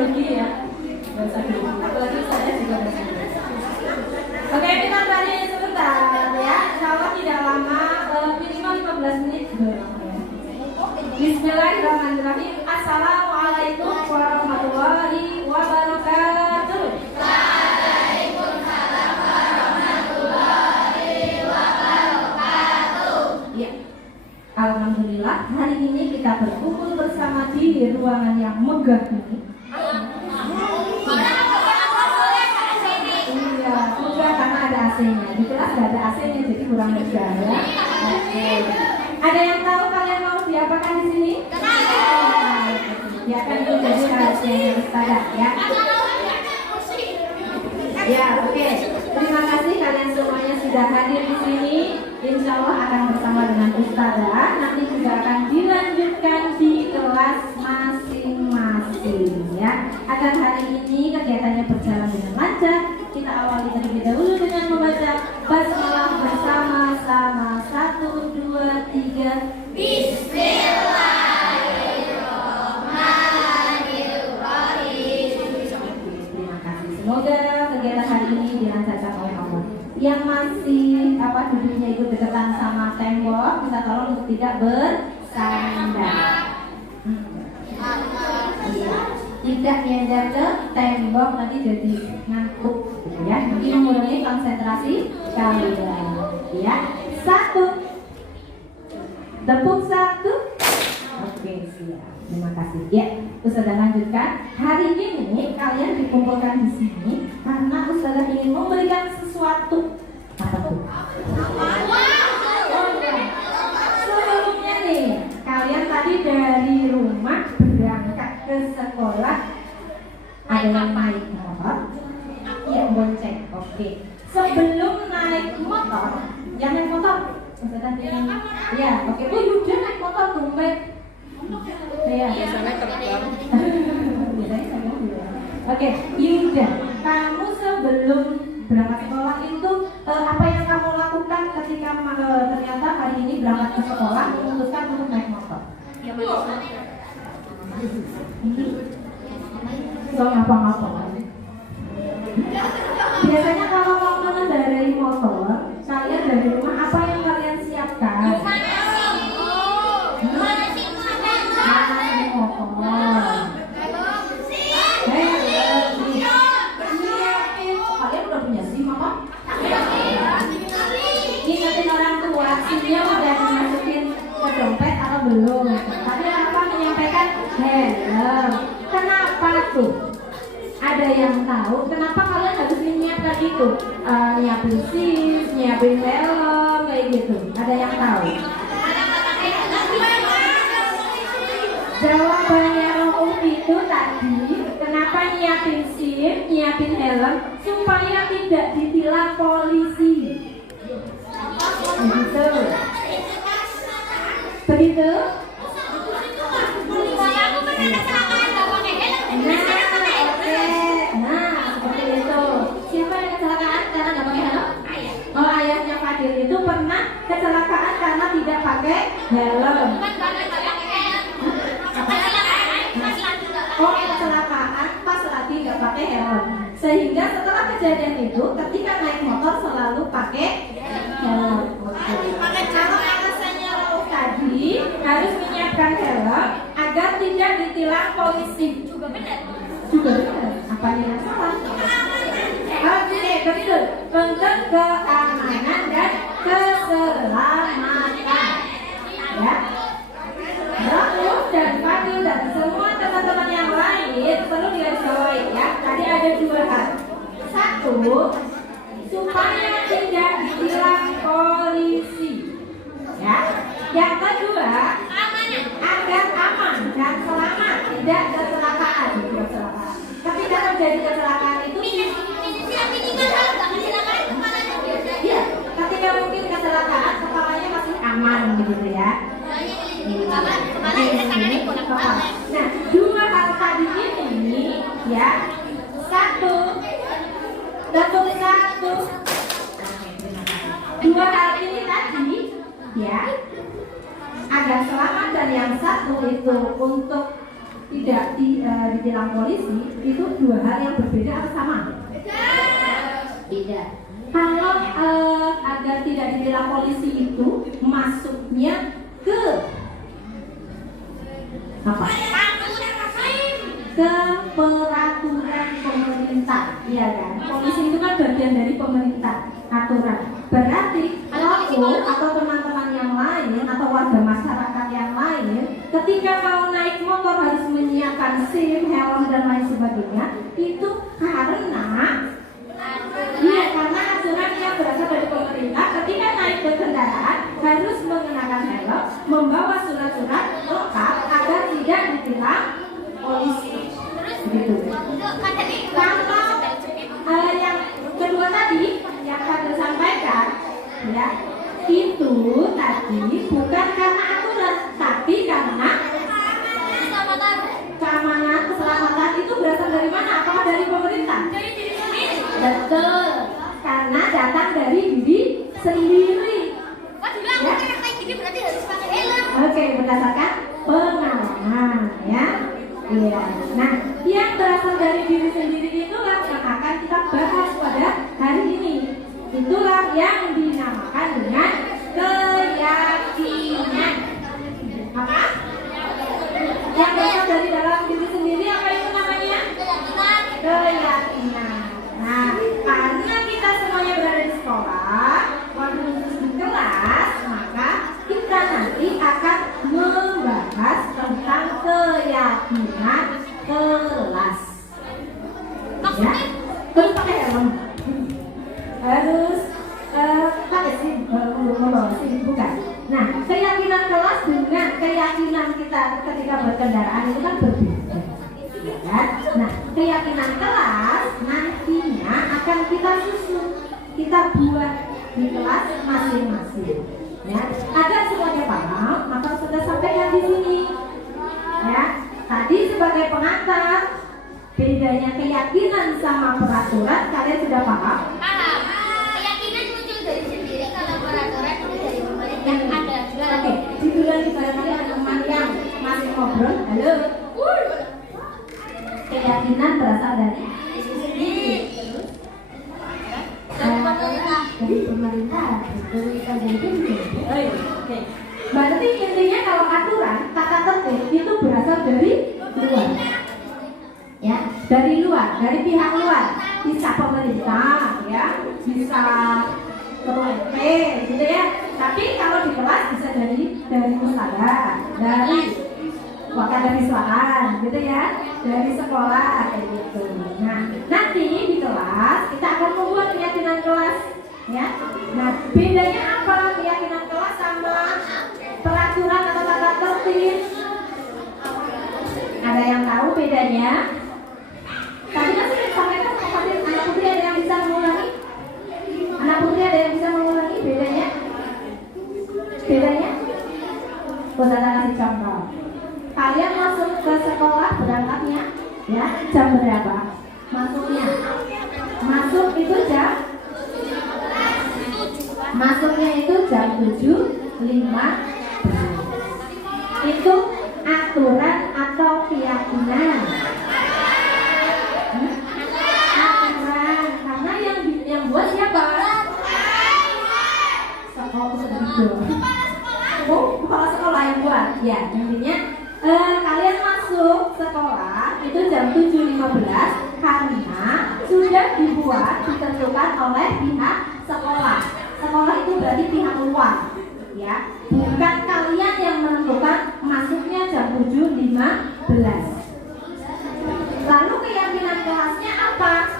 grogi ya. Gak usah grogi. Apalagi saya juga masih. Oke, kita tanya sebentar ya. Insya Allah tidak lama, minimal 15 menit. Bismillahirrahmanirrahim. Assalamualaikum warahmatullahi wabarakatuh. Waalaikumsalam warahmatullahi wabarakatuh. Ya. Alhamdulillah, hari ini kita berkumpul bersama di ruangan yang megah ini. Iya, megah karena ada AC-nya. Di kelas nggak ada AC-nya, jadi kurang megah ya. Oke. Ada yang tahu kalian mau diapakan di sini? Ya kan itu jadi rahasianya Ustazah ya. Ya, oke. Terima kasih kalian semuanya sudah hadir di sini. Insya Allah akan bersama dengan Ustazah. Nanti juga akan dilanjutkan di kelas masing-masing ya. Agar hari ini kegiatannya berjalan dengan lancar, kita awali terlebih dahulu dengan membaca basmalah bersama-sama. 1, 2, 3. Bismillahirrahmanirrahim. Terima kasih. Semoga kegiatan hari ini dilancarkan oleh Allah. Yang masih duduknya itu dekatan sama tembok, minta tolong untuk tidak bersandar. Tidak nyender ke tembok, nanti jadi ngantuk gitu ya. Nanti mengurangi konsentrasi kalian ya. 1. Tepuk 1. Oke, siap. Terima kasih. Ya, Ustazah lanjutkan. Hari ini kalian dikumpulkan di sini karena Ustazah ingin memberikan sesuatu. Apa tuh? Sebelumnya nih, kalian tadi dari rumah berangkat ke sekolah. Ada yang naik motor? Iya, bonceng. Oke. Sebelum naik motor, yang naik motor? Ustazah ingin. Ya, oke. Oh, Yuda naik motor tumben. Iya. Biasanya terbang. Biasanya saya mobil. Oke, Yuda, kamu sebelum berangkat sekolah itu apa yang kamu lakukan ketika ternyata hari ini berangkat ke sekolah memutuskan untuk naik motor? So ngapa-ngapa? Biasanya kalau mau mengendarai motor, kalian dari rumah apa yang kalian siapkan? Kalian udah punya SIM apa? Ingatin orang tua, SIM-nya udah dimasukin ke dompet atau belum? Tapi apa menyampaikan helm? Kenapa tuh? Ada yang tahu kenapa kalian harus menyiapkan itu? Nyiapin SIM, nyiapin helm, kayak gitu. Ada yang tahu? Jawabannya Roh itu tadi, kenapa nyiapin SIM, nyiapin helm, supaya tidak ditilang polisi. Begitu. Begitu? Nah, seperti itu. Siapa yang kecelakaan karena nggak pakai helm? Oh, ayahnya Fadil itu pernah kecelakaan karena tidak pakai helm. Oh, kecelakaan pas lagi nggak pakai helm. Sehingga setelah kejadian itu, ketika naik motor selalu pakai helm. Kalau alasannya Rauf tadi harus menyiapkan helm agar tidak ditilang polisi. Juga benar. Juga benar. Apa yang salah? Oke, betul. Untuk keamanan dan keselamatan. Ya. Rauf dan Fadil dan semua teman-teman yang lain perlu digarisbawahi ya. Tadi ada 2 hal. 1, supaya tidak ditilang polisi. Ya. Yang kedua, agar aman dan selamat, tidak kecelakaan. Ketika terjadi kecelakaan itu, iya, ketika mungkin kecelakaan kepalanya masih aman begitu ya. Nah, 2 hal tadi ini ya. 1, tepuk 1. 2 hal ini tadi ya, agar selamat, dan yang 1 itu untuk tidak ditilang polisi itu dua hal yang berbeda atau sama? Beda. Kalau agar tidak ditilang polisi itu masuknya ke apa? Ke peraturan pemerintah, iya kan? Polisi itu kan bagian dari pemerintah, aturan. Berarti aku atau teman-teman yang lain atau warga masyarakat yang lain, ketika kau naik motor harus menyiapkan SIM, helm dan lain sebagainya, itu karena aturan yang berasal dari pemerintah. Ketika naik berkendaraan harus mengenakan helm, membawa surat-surat lengkap agar tidak ditilang polisi. Begitu. Kalau yang kedua tadi yang Fadil sampaikan, ya itu tadi bukan karena aturan, tapi karena keamanan, keselamatan itu berasal dari mana? Apakah dari pemerintah? Dari diri sendiri. Betul, karena datang dari diri sendiri. Wah, bilang Ya. kayak gini berarti harus pakai helm. Oke, berdasarkan pengalaman, ya. Iya. Nah, yang berasal dari diri sendiri itulah yang akan kita bahas pada hari ini. Itulah yang dinamakan dengan keyakinan. Apa? Yang berasal dari dalam diri sendiri apa itu namanya? Keyakinan. Nah, karena kita semuanya berada di sekolah, waktu khusus di kelas, maka kita nanti akan membahas tentang keyakinan kelas. Ya, terus pakai helm. Harus pakai SIM, membawa SIM, bukan. Nah, keyakinan kelas dengan keyakinan kita ketika berkendaraan itu kan berbeda. Ya kan? Nah, keyakinan kelas nantinya akan kita susun, kita buat di kelas masing-masing. Ya, agar semuanya paham, maka sudah sampaikan di sini. Ya, tadi sebagai pengantar, bedanya keyakinan sama peraturan kalian sudah paham? Paham. Keyakinan muncul dari sendiri, kalau peraturan itu dari pemerintah ada. Oke, di bulan barangkali ada teman yang masih ngobrol. Halo. Keyakinan berasal dari diri sendiri. Dari pemerintah. Dari pemerintah. Oke. Berarti intinya kalau aturan, tata tertib itu berasal dari luar. Ya, dari luar, dari pihak luar. Bisa pemerintah, ya, bisa ketua RT, gitu ya. Tapi kalau di kelas bisa dari musada, dari wakadamiswaan, gitu ya, dari sekolah kayak gitu. Nah, nanti di kelas kita akan membuat keyakinan kelas, ya. Nah, bedanya apa keyakinan kelas sama peraturan atau tata tertib? Ada yang tahu bedanya? Tadi kan sudah disampaikan sama Fadil. Anak putri ada yang bisa mengulangi? Anak putri ada yang bisa mengulangi bedanya? Bedanya? Ustazah kasih contoh. Kalian masuk ke sekolah berangkatnya, ya, jam berapa? Masuknya? Masuk itu jam? Masuknya itu jam 7.15. Itu aturan atau keyakinan? Aturan. Karena yang buat siapa? Kepala sekolah yang buat. Ya, intinya kalian masuk sekolah itu jam 7.15 karena sudah dibuat, ditentukan oleh pihak sekolah. Sekolah itu berarti pihak luar, ya, bukan kalian yang menentukan masuknya jam 7.15. Lalu keyakinan kelasnya apa?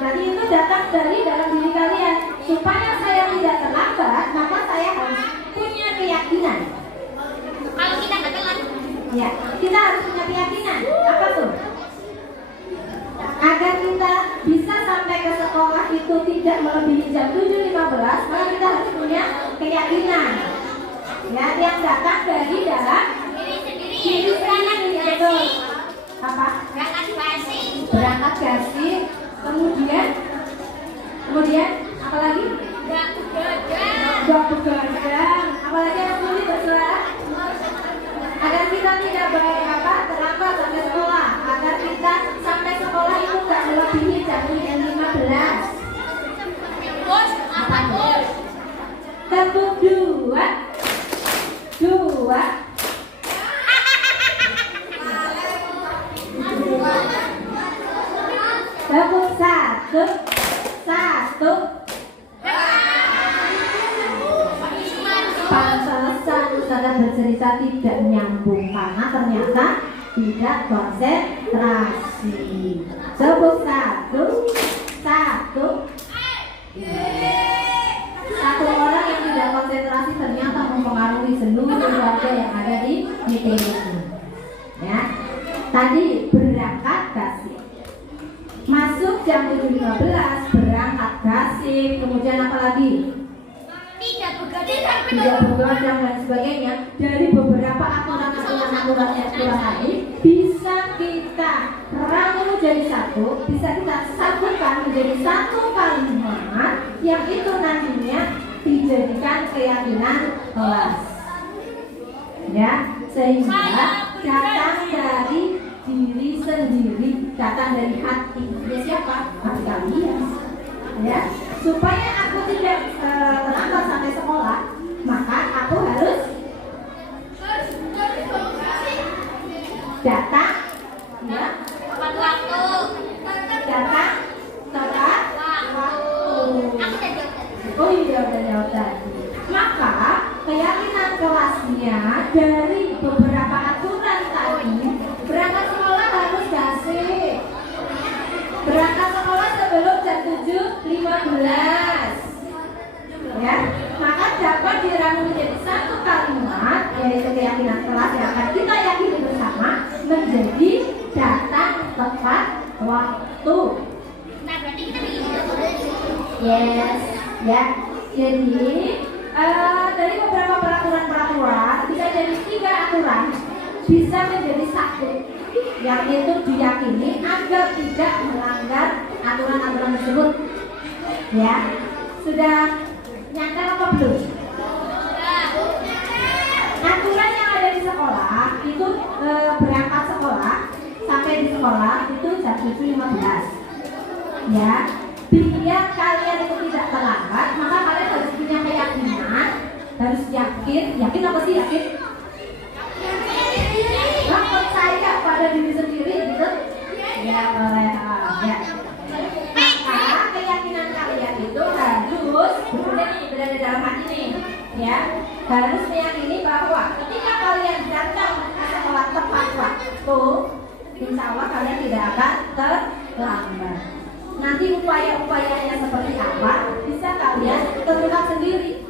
Jadi itu datang dari dalam diri kalian. Supaya saya tidak terlambat, maka saya harus punya keyakinan. Kalau kita nggak telat, Ya, kita harus punya keyakinan. Apa tuh? Agar kita bisa sampai ke sekolah itu tidak melebihi jam 7.15, maka kita harus punya keyakinan. Ya, yang datang dari dalam diri sendiri. diri sendiri. Betul. Apa? Berangkat basi. Berangkat gasing. Kemudian apa lagi? Nggak begadang. Gak begadang. Apalagi yang sulit bersuara? Agar kita tidak terlambat awal sampai sekolah agar kita sampai sekolah itu nggak melebihi jam 15. Bos, apa bos? Tepuk dua. Tepuk satu. Pantesan Ustazah bercerita tidak nyambung karena ternyata tidak konsentrasi. Tepuk satu. Satu orang yang tidak konsentrasi ternyata mempengaruhi seluruh keluarga yang ada di meeting ini. Ya, tadi berangkat gasip, masuk jam 7.15 berangkat gasip, kemudian apa lagi? Tidak begadang. Tidak begadang dan sebagainya. Dari beberapa aturan yang keluar tadi bisa kita rangkum jadi satu, bisa kita satukan menjadi satu kalimat yang itu nantinya dijadikan keyakinan kelas. Ya, sehingga datang dari diri sendiri, datang dari hati. Ya siapa? Hati kalian. Ya, supaya aku tidak terlambat sampai sekolah, maka aku harus datang, ya, Tepat waktu. datang tepat waktu. Aku udah jawab. Oh iya, udah jawab tadi. Maka keyakinan kelasnya dari beberapa aturan tadi, berangkat sekolah harus gasip, berangkat sekolah sebelum jam 7.15. Ya, maka dapat dirangkum menjadi satu kalimat, yaitu keyakinan kelas yang akan kita yakini bersama menjadi datang tepat waktu. Nah, berarti kita bikin Yes, ya. Jadi dari beberapa peraturan bisa jadi 3 aturan, bisa menjadi satu, yang itu diyakini agar tidak melanggar aturan-aturan tersebut. Ya, sudah nyata apa belum? Aturan yang ada di sekolah itu berangkat sekolah sampai di sekolah itu jam 7.15. Ya, biar kalian itu tidak terlambat, maka kalian harus punya keyakinan, harus yakin apa sih yakin? Percaya pada diri sendiri gitu. Ya, boleh. Ya. Maka keyakinan kalian itu harus berada dalam hati nih, ya. Harus meyakini bahwa ketika kalian datang ke sekolah tepat waktu, insya Allah kalian tidak akan terlambat. Nanti upaya-upayanya seperti apa bisa kalian tentukan sendiri.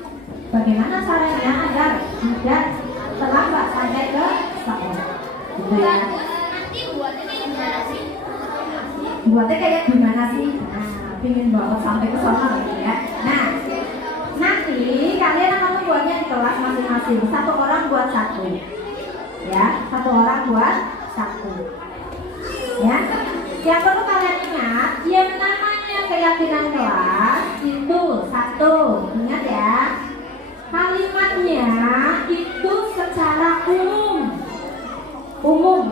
Bagaimana caranya agar tidak terlambat sampai ke sekolah. Gitu ya. Nanti buatnya kayak gimana sih? Buatnya kayak gimana sih? Nah, pingin banget sampai ke sana gitu ya. Nah, nanti kalian akan membuatnya di kelas masing-masing. Satu orang buat satu. Ya, satu orang buat satu. Ya. Yang perlu kalian ingat, yang namanya keyakinan kelas itu satu. Ingat ya. Kalimatnya itu secara umum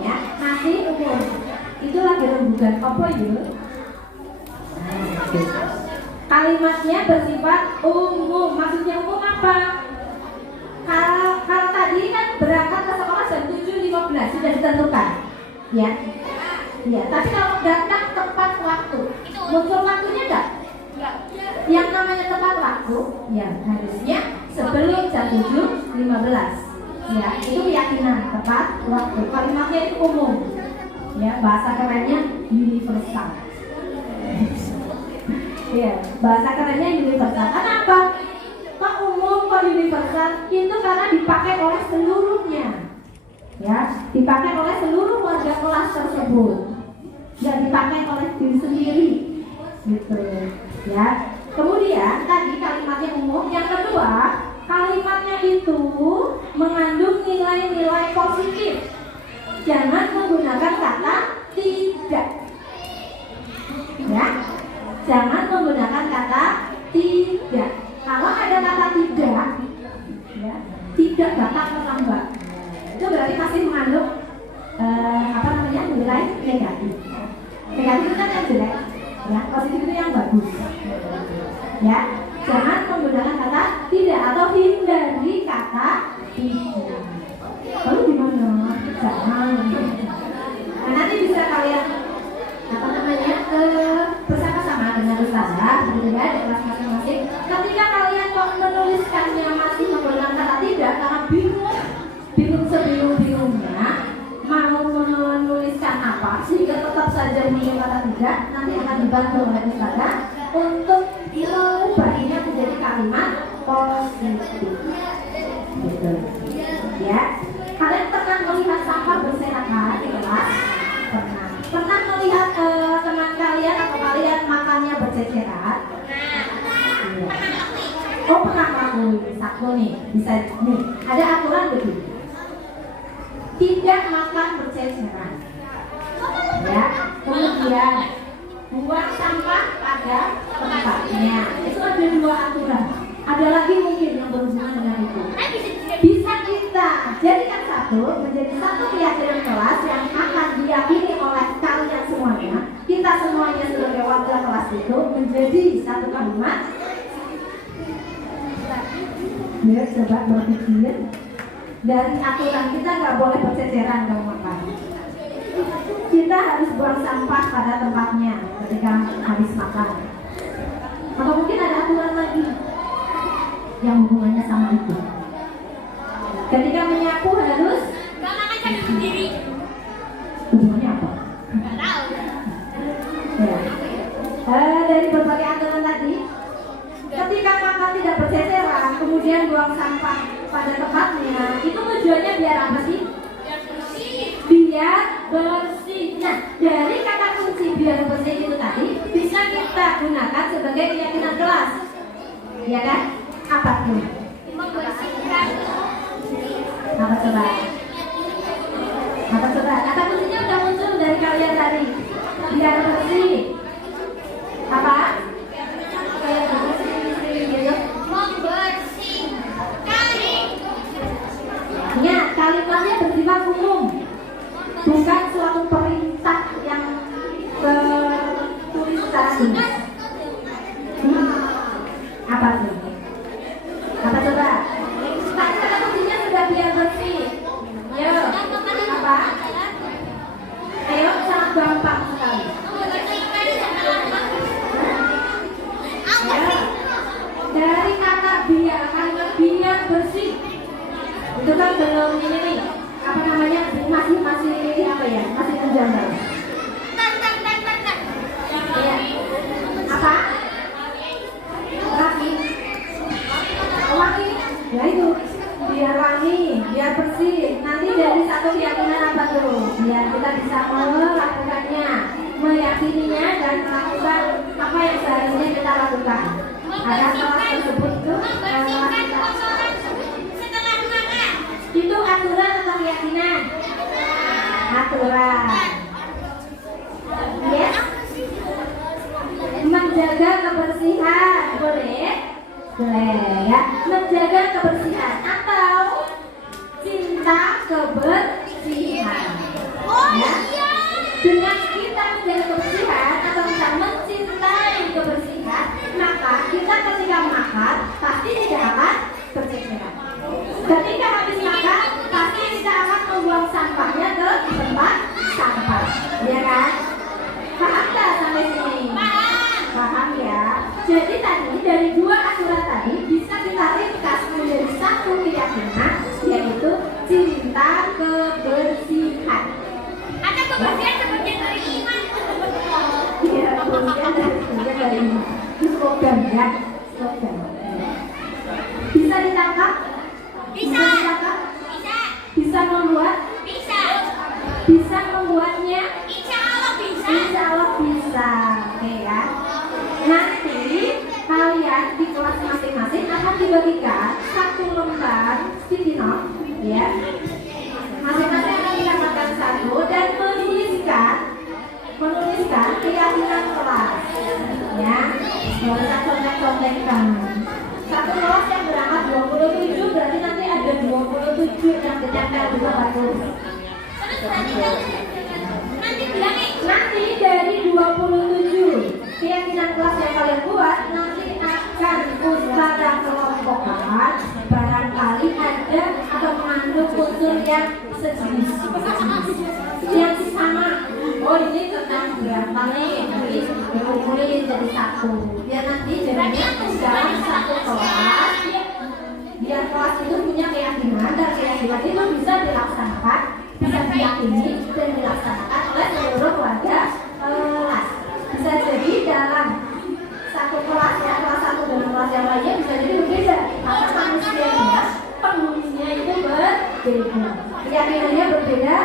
ya, masih umum. Itu lagi rembugan apa ya? Kalimatnya bersifat umum. Maksudnya umum apa? Kalau tadi kan berangkat ke sekolah jam 7.15 sudah ditentukan, ya. Ya, tapi kalau datang tepat waktu, muncul waktunya enggak? Yang namanya tepat waktu, ya harusnya sebelum jam 7.15. Ya, itu keyakinan tepat waktu. Kalimatnya itu umum. Ya, bahasa kerennya universal. Ya, bahasa kerennya universal. Kenapa? Kok umum, kok universal? Itu karena dipakai oleh seluruhnya. Ya, dipakai oleh seluruh warga kelas tersebut. Nggak dipakai oleh diri sendiri. Gitu. Ya. Kemudian tadi kalimatnya umum. Yang kedua, kalimatnya itu mengandung nilai-nilai positif. Jangan menggunakan kata tidak. Ya. Jangan menggunakan kata tidak. Kalau ada kata tidak, ya, tidak datang terlambat. Itu berarti masih mengandung negatif kan yang jelek, ya positif itu yang bagus. Ya, jangan menggunakan kata tidak atau hindari kata tidak. Lalu gimana? Jangan. Nah, nanti bisa kalian bersama-sama dengan ustazah, begitu ya, di kelas masing-masing. Ketika kalian kok menuliskannya masih menggunakan kata tidak karena bingung sebingung-bingungnya, mau menuliskan apa sehingga tetap saja menggunakan kata tidak, nanti akan dibantu oleh ustazah untuk mengubahnya menjadi kalimat positif. Gitu. Ya, kalian pernah melihat sampah berserakan di kelas? Pernah melihat teman kalian atau kalian makannya berceceran? Oh, pernah ngelakuin. Satu nih, bisa nih. Ada aturan begini. Tidak makan berceceran. Ya, kemudian buang sampah pada tempatnya. Itu ada 2 aturan. Ada lagi mungkin yang berhubungan dengan itu. Bisa kita jadikan satu menjadi satu keyakinan kelas yang akan diyakini oleh kalian semuanya. Kita semuanya sebagai warga kelas itu menjadi satu kalimat. Ya, coba berpikir. Dari aturan kita nggak boleh berceceran kalau makan. Kita harus buang sampah pada tempatnya ketika habis makan. Atau mungkin ada aturan lagi yang hubungannya sama itu. Ketika menyapu harus Gak makan sambil berdiri. hubungannya apa? Gak tahu. Ya. Dari berbagai aturan tadi, ketika makan tidak berceceran, kemudian buang sampah pada tempatnya, itu tujuannya biar apa sih? Biar bersih. Biar bersih. Nah, dari kata kunci biar bersih itu tadi bisa kita gunakan sebagai keyakinan kelas, ya kan? Apa tuh? Membersihkan. Apa coba? Apa coba? Kata kuncinya udah muncul dari kalian tadi. Biar bersih. Apa? Kayak bersih gitu. Membersihkan. Ya, kalimatnya bersifat umum, bukan suatu perintah yang tertulis secara jelas. Apa tuh? Apa coba? Tadi kata kuncinya sudah biar bersih. Yo, apa? Ayo, sangat gampang sekali. Ya. Dari kata biar, kalimat biar bersih. Itu kan belum ini nih, apa namanya, masih apa ya, masih menjanggal. Ya. Apa? Wangi, ya itu biar wangi, biar bersih. Nanti dari satu keyakinan apa tuh? Biar kita bisa melakukannya, meyakininya dan melakukan apa yang seharusnya kita lakukan. Ada kelas tersebut itu itu aturan atau keyakinan? Aturan. Yes. Menjaga kebersihan boleh? Boleh ya. Menjaga kebersihan atau cinta kebersihan. Ya. Dengan kita menjaga kebersihan atau kita mencintai kebersihan, maka kita ketika makan pasti tidak akan berceceran. Ketika habis makan pasti kita akan membuang sampahnya ke tempat sampah, ya kan? Paham nggak sampai sini? Paham ya. Jadi tadi dari 2 aturan tadi bisa kita ringkas menjadi satu keyakinan, yaitu cinta kebersihan. Ada kebersihan sebagian dari iman. Iya, kebersihan dari iman. Itu slogan ya, slogan. Bisa ditangkap? Bisa. Ditangkap? Bisa. Bisa membuat? Bisa. Bisa membuatnya? Insya Allah bisa. Insya Allah bisa. Oke ya. Nanti kalian di kelas masing-masing akan dibagikan 1 lembar sticky note, ya. Masing-masing akan mendapatkan 1 dan menuliskan keyakinan kelas, ya. Gak usah contek-contekan. 1 kelas yang berangkat 27, berarti nanti ada 27 yang ditempel di batu. Terus nanti bilangnya Nanti dari 27 yang sejenis, yang sama. Oh ini tentang berapa nih? Nanti kumpulin jadi satu. Biar nanti jadinya dalam satu kelas. Biar kelas itu punya keyakinan dan keyakinan itu bisa dilaksanakan, bisa diyakini dan dilaksanakan oleh seluruh warga kelas. Bisa jadi dalam satu kelas ya, kelas satu dengan kelas yang lainnya bisa jadi berbeda karena manusianya, penghuninya itu berbeda, keyakinannya berbeda.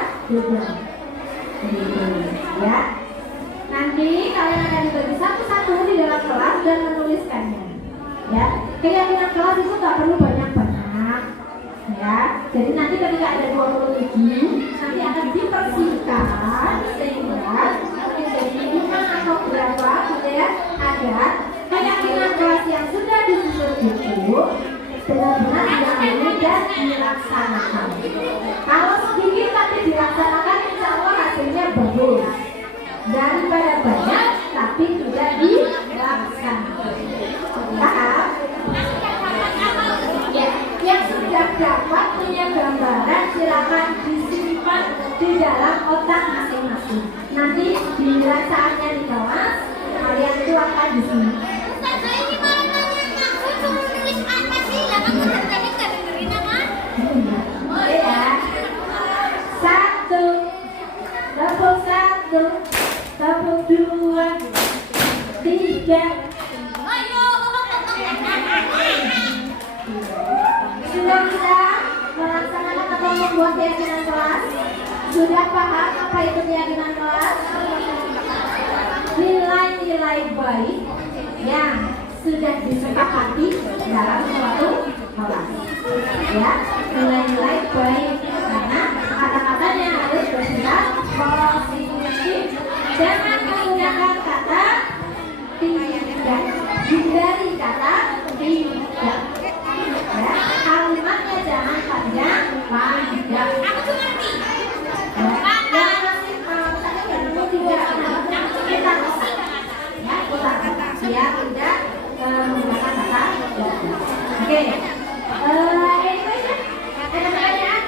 Ya. Nanti kalian akan dibagi satu-satu di dalam kelas dan menuliskannya. Ya, keyakinan kelas itu nggak perlu banyak-banyak. Ya, jadi nanti ketika ada 27 nanti akan dipersingkat sehingga menjadi 5 atau berapa gitu ya, agar keyakinan kelas yang sudah disusun itu benar-benar diamini dan dilaksanakan. Kalau sedikit tapi dilaksanakan, insya Allah hasilnya bagus. Daripada banyak tapi tidak dilaksanakan. Paham? Ya, yang sudah dapat punya gambaran silakan disimpan di dalam otak masing-masing. Nanti giliran saatnya di kelas, kalian itu akan di sini. Ustazah ini malah nanya aku cuma nulis apa sih? Lah kamu tadi nggak dengerin apa? Oh ya. 1, tepuk 1, tepuk 2, 3. Ayo. Sudah bisa melaksanakan atau membuat keyakinan kelas? Sudah paham apa itu keyakinan kelas? Nilai-nilai baik yang sudah disepakati dalam suatu kelas. Ya, nilai-nilai baik karena kata-katanya harus bersifat positif. Jangan menggunakan kata tidak, hindari kata tidak. Ya, kalimatnya jangan panjang. Aku tuh ngerti. Yang masih saya nggak nemu tidak. Kita usaha. Ya, usaha. Biar tidak menggunakan kata tidak. Oke. Ada pertanyaan?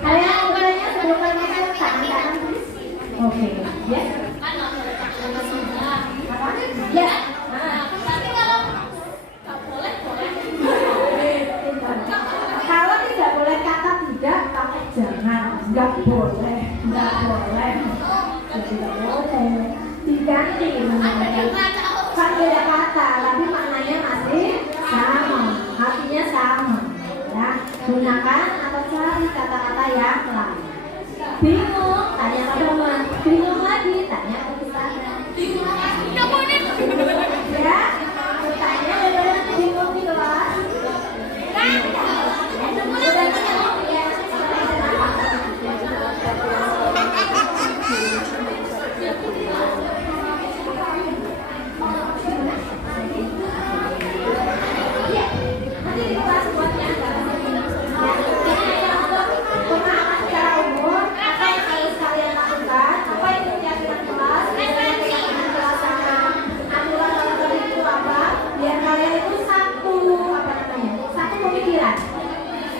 Kalian mau bertanya sebelum kalian tangan tulis? Oke. Ya. Apa? Ya. Tapi kalau nggak boleh. Kalau tidak boleh kata tidak, pakai jangan. Nggak boleh. Tidak boleh. Diganti namanya. Kan beda kata, tapi maknanya masih sama, artinya sama. Ya, gunakan atau cari kata-kata yang lain. Bingung, tanya ke teman. Bingung lagi, tanya ke ustazah. Nggak boleh. Ya, tanya benar bingung di kelas.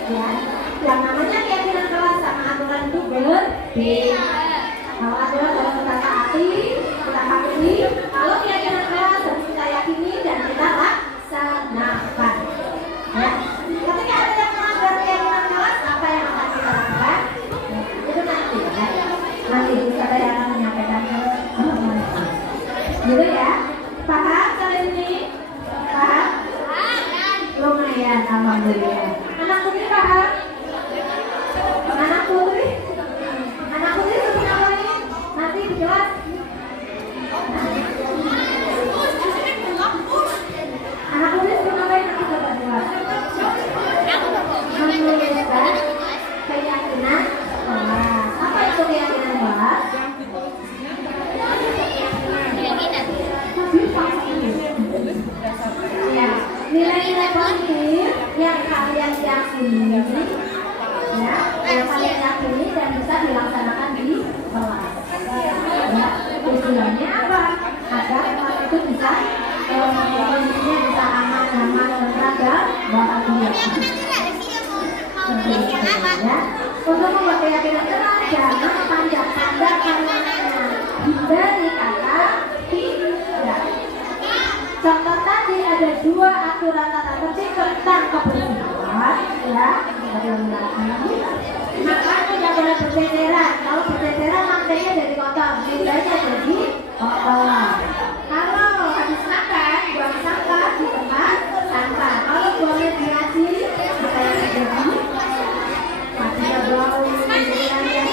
Ya, yang namanya keyakinan kelas sama aturan itu berbeda. Kalau aturan harus kita taati, kita patuhi. Kalau keyakinan kelas harus kita yakini dan kita laksanakan. Ya, ketika ada yang melanggar keyakinan kelas, apa yang akan kita lakukan? Itu nanti, ya. Nanti saya akan menyampaikan ke gitu ya. Paham kalian ini? Paham? Lumayan, alhamdulillah. Anak putri paham? Anak putri sebut namanya nanti di kelas. Anak putri sebut namanya nanti coba di kelas. Menuliskan keyakinan kelas. Apa itu keyakinan kelas? Ya, nilai-nilai positif yang kalian yakini, ya, yang kalian yakini dan bisa dilaksanakan di kelas. Ya, tujuannya apa? Agar kelas itu bisa kondisinya bisa aman, nyaman, tentram dan bahagia. Seperti itu, ya. Untuk membuat keyakinan tenang, jangan panjang-panjang kalimatnya. Hindari kata tidak. Contoh tadi ada 2 aturan tata tertib tentang kebersihan, ya. Kita ulangi lagi. Makan tidak boleh berceceran. Kalau berceceran lantainya jadi kotor, lantainya jadi kotor. Kalau habis makan, buang sampah di tempat sampah. Kalau buangnya di laci, apa yang terjadi? Masih bau ceceran ya.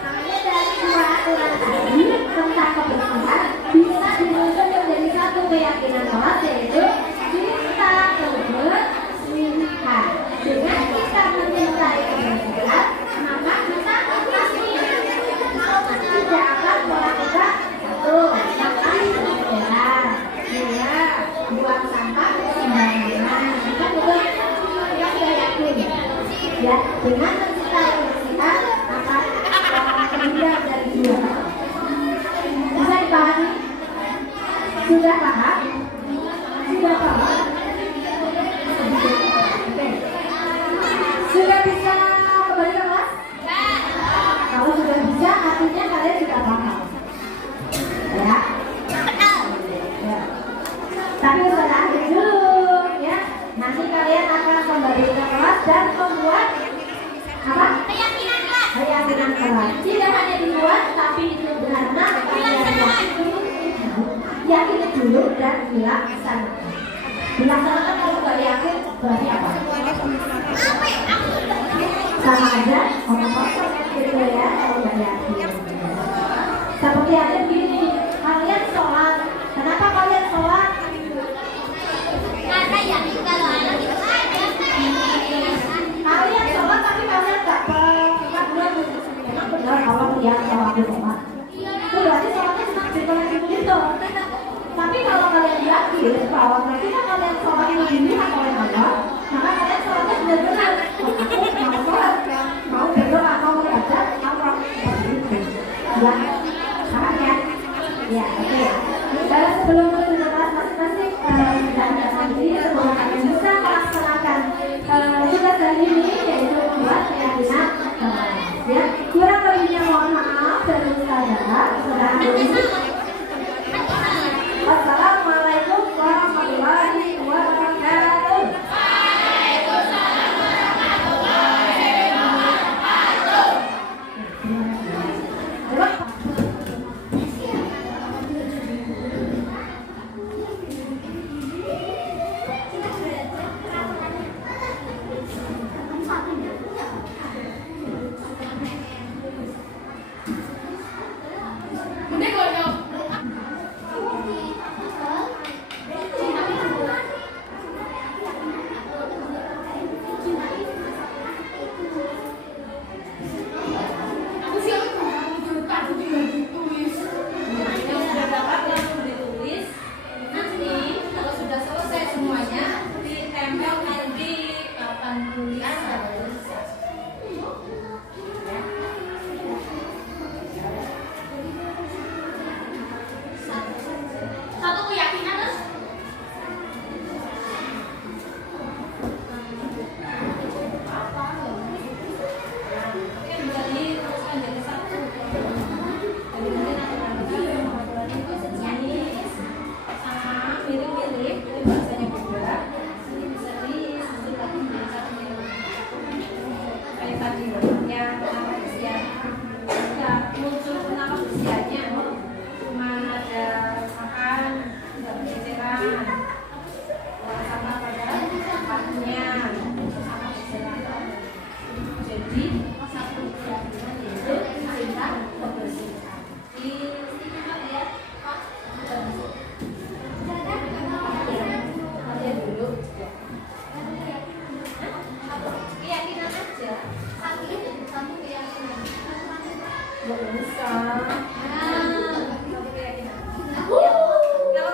Makanya dari 2 aturan tadi tentang kebersihan bisa dirujuk menjadi satu keyakinan sholat, yaitu cinta kebersihan. Dengan kita mencintai kebersihan, maka kita pasti tidak akan melakukan satu makan berceceran, dua buang sampah sembarangan. Kita juga sudah yakin, ya, dengan mencintai kebersihan maka terhindar dari 2. Bisa dipahami? Sudah paham? Sudah paham? Sudah bisa kembali ke kelas? Kalau sudah bisa, artinya kalian sudah paham. Ya. Ya. Tapi usah akhir dulu, ya. Nanti kalian akan kembali ke kelas dan membuat apa? Keyakinan kelas. Tidak hanya dibuat, tapi itu benar-benar yakin dulu dan dilaksanakan. Dilaksanakan kalau nggak yakin berarti apa? Sama aja ngomong kosong gitu ya kalau nggak yakin. Seperti aja begini, kalian sholat. Kenapa kalian sholat? Karena yakin kalau anak itu ada. Kalian sholat tapi kalian nggak benar. Emang benar Allah lihat kalau aku sholat? Itu berarti sholatnya cuma gitu gitu. Tapi kalau kalian yakin bahwa ketika kalian sholat itu dilihat oleh Allah, maka kalian sholatnya benar-benar. Aku mau sholat, mau berdoa, mau belajar, Allah seperti itu. Ya, paham ya? Ya, oke. Sebelum menuju kelas masing-masing dan sendiri, semoga kalian bisa melaksanakan tugas hari ini, yaitu membuat keyakinan. Ya, kurang lebihnya mohon maaf dan saudara. Wassalamualaikum warahmatullahi wabarakatuh. Waalaikumsalam warahmatullahi wabarakatuh. Satu keyakinan terus.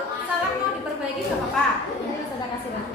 Kalau salah mau diperbaiki nggak apa-apa. Ini sudah kasih lah.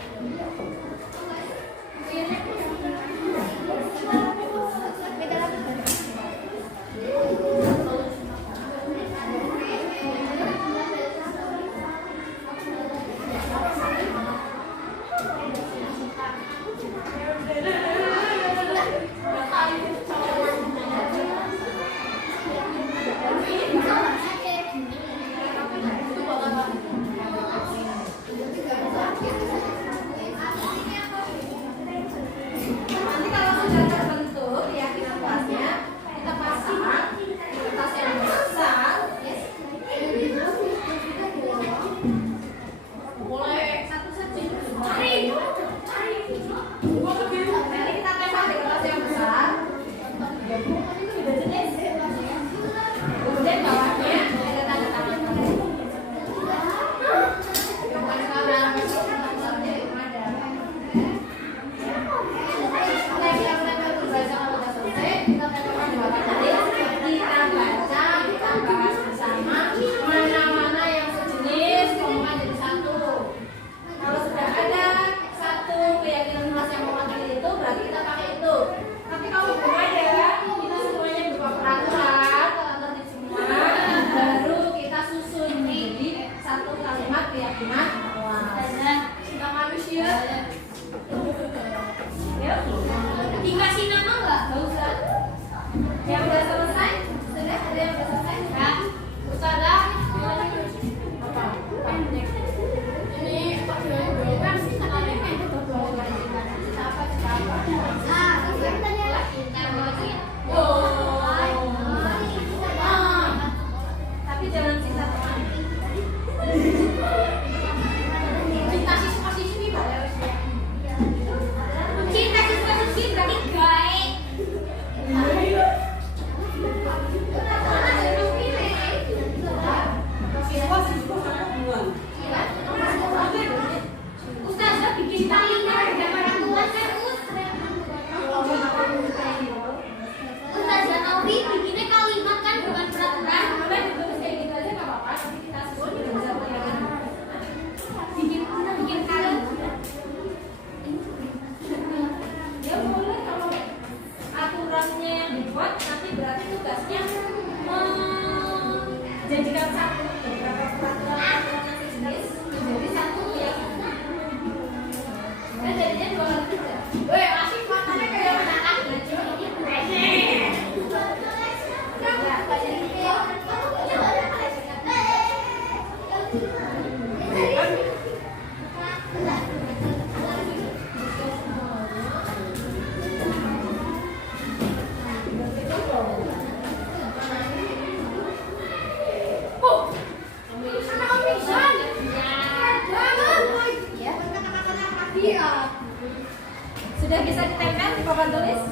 jadikan satu beberapa peraturan sejenis menjadi satu yang Kan jadinya 2 kali 3. Weh, masih matanya kayak anak. sudah bisa ditempel di papan tulis.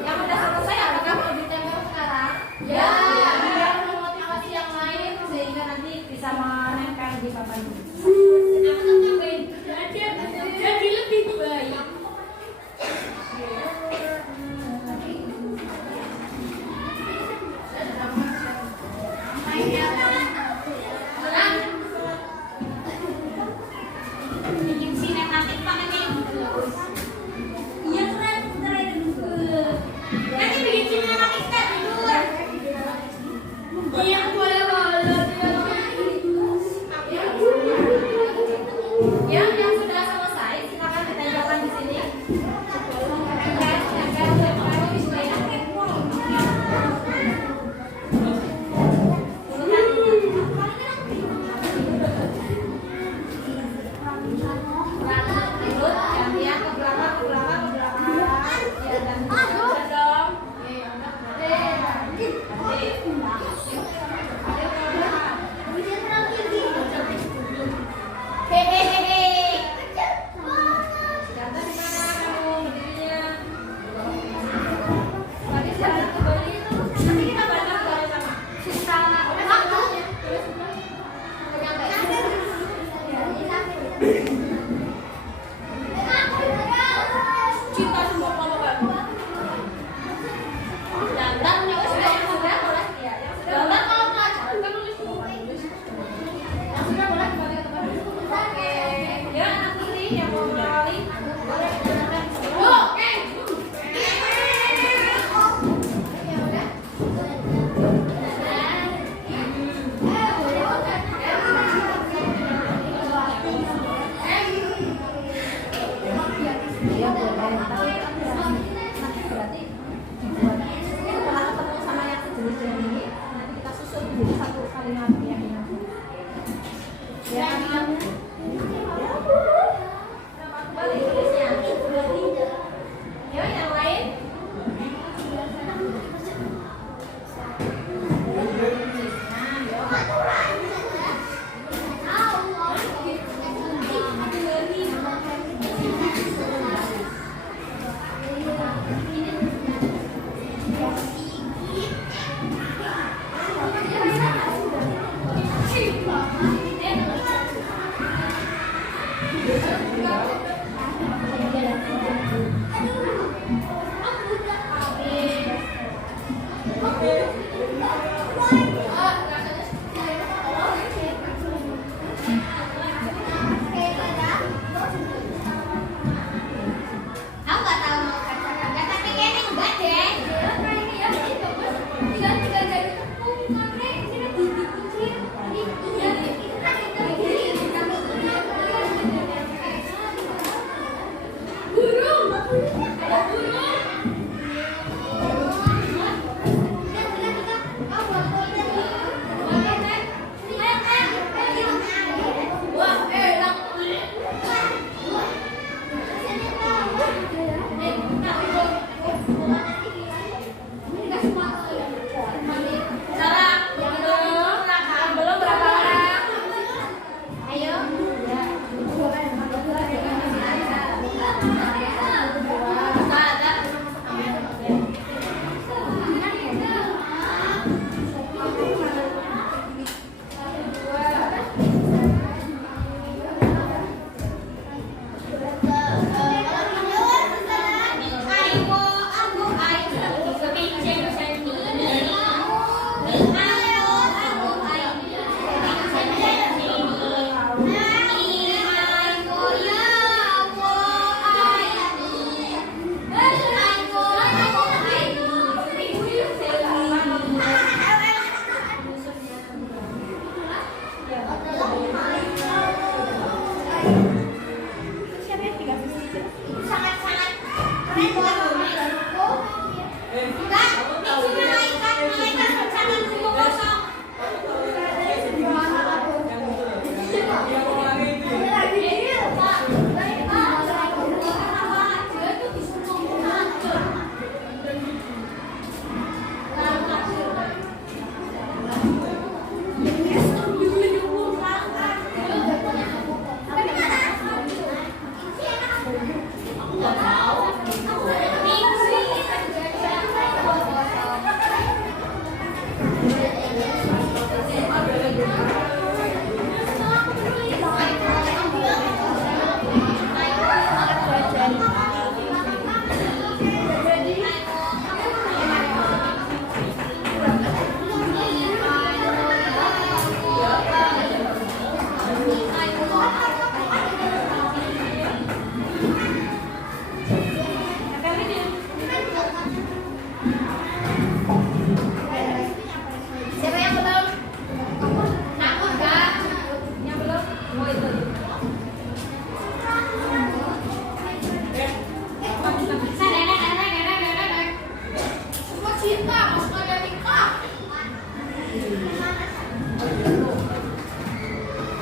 Yang sudah selesai apakah mau ditempel sekarang? Ya. Biar memotivasi yang lain sehingga nanti bisa menempel di papan tulis. Aku tuh tambahin jadi lebih baik. Bikin sinematik pakai kayak gitu. Iya keren. Nanti bikin sinematik step dulu. Iya boleh.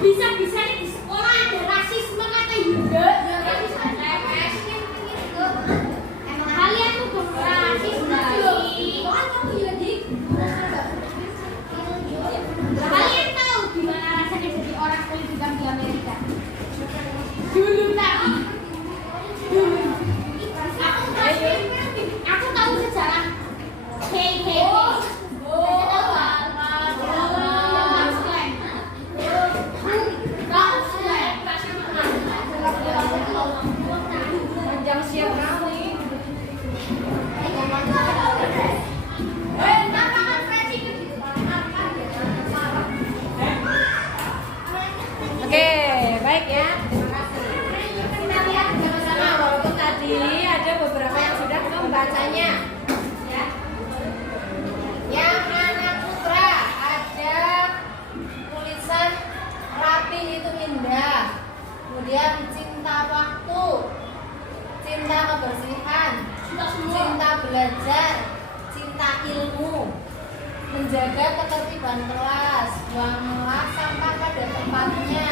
Bisa-bisanya di sekolah ada rasisme kata Yuda. Ya rasisme emang kalian tuh bukan rasis lagi. Kamu ya dik. Kalian tahu gimana rasanya jadi orang kulit hitam di Amerika? Dulu tadi. Aku tahu sejarah KKK. Panjang siap kali. Oke, baik ya. Terima kasih. Kita lihat sama-sama walaupun tadi ada beberapa yang sudah membacanya. Ya. Yang anak putra ada tulisan rapi itu indah. Kemudian cinta waktu, cinta kebersihan, cinta belajar, cinta ilmu, menjaga ketertiban kelas, buanglah sampah pada tempatnya,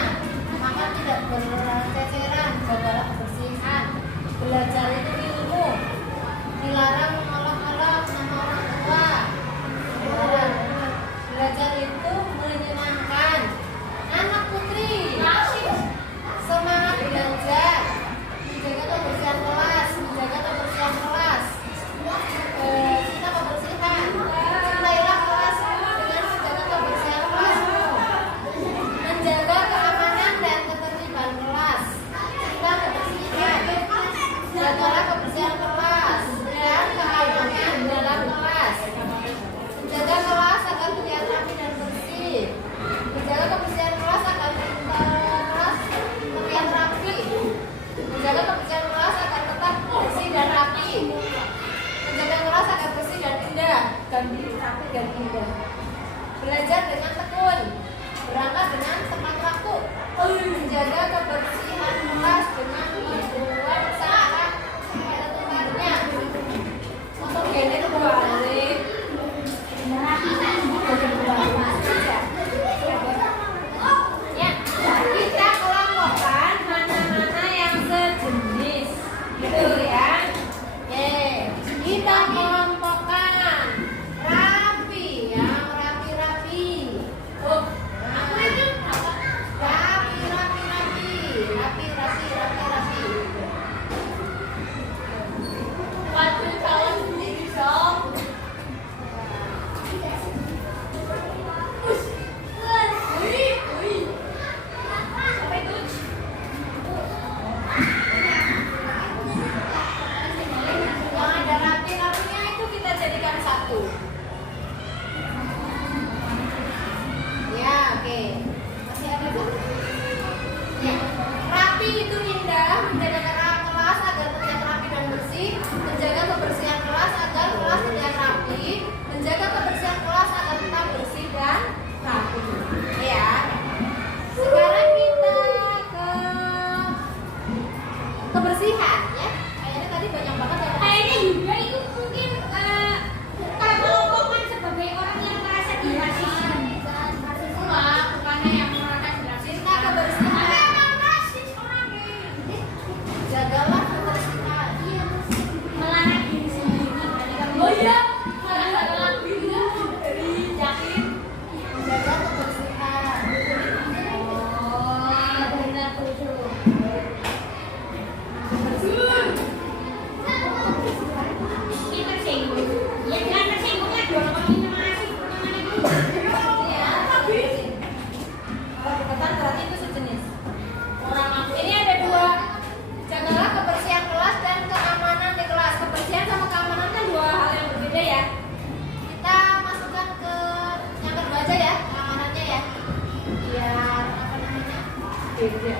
makan tidak berceceran, jagalah kebersihan, belajar itu ilmu, dilarang mengolok-olok nama orang tua, belajar itu menyenangkan. Anak putri semangat belajar, menjaga kebersihan kelas, menjaga kebersihan kelas, cinta kebersihan, cintailah kelasmu dengan menjaga kebersihan kelasmu, menjaga keamanan dan ketertiban kelas, cinta kebersihan, jagalah kebersihan kelas dan keamanan dalam kelas, menjaga kelas agar terlihat rapi dan bersih, menjaga kebersihan kelas agar kelas terlihat rapi, menjaga kebersihan kelas agar tetap bersih dan rapi, menjaga kelas agar bersih dan indah, rapi dan indah, belajar dengan tekun, berangkat dengan tepat waktu, menjaga kebersihan kelas dengan membuang sampah pada tempatnya. Untuk gini itu balik. Ya, kita kelompokkan mana-mana yang sejenis, gitu ya. Kita kelompokkan rapi, yang rapi-rapi. Aku itu rapi. Waktu tahun sendiri dong. Yang ada rapi-rapinya itu kita jadikan satu. Ya, oke. Masih ada kan? Ya. Rapi itu indah, menjaga kelas agar terlihat rapi dan bersih, menjaga kebersihan kelas agar kelas terlihat rapi, menjaga kebersihan kelas agar tetap bersih dan rapi. Ya. Sekarang kita ke kebersihan ya. Kayaknya tadi banyak banget ya. Kayaknya Yuda itu mungkin terkelompokkan sebagai orang yang merasa dirasiskan. Enggak, bukannya yang merasa dirasiskan. Cinta kebersihan. Emang rasis orangnya. Jagalah kebersihan. Melarang diri sendiri. Oh iya. Melarang diri dari yakin. Jaga kebersihan. Oh, benar tuh. Ini tersinggung. Ya jangan tersinggungnya dong. Kalau kita masih pertemanan itu. Ya, kalau deketan berarti itu sejenis. Orang aku Ini ada dua. Jagalah kebersihan kelas dan keamanan di kelas. Kebersihan sama keamanan kan dua hal yang berbeda ya. Kita masukkan ke yang kedua aja ya, keamanannya ya. Biar apa namanya? Beda.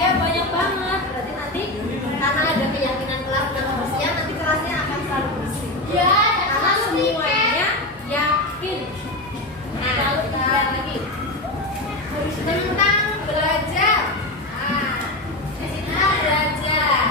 Ya banyak banget. Berarti nanti karena ada keyakinan kelas dan kebersihan, nanti kelasnya akan selalu bersih. ya Karena semuanya yakin. Nah, kita lihat lagi tentang belajar. Nah, tentang belajar.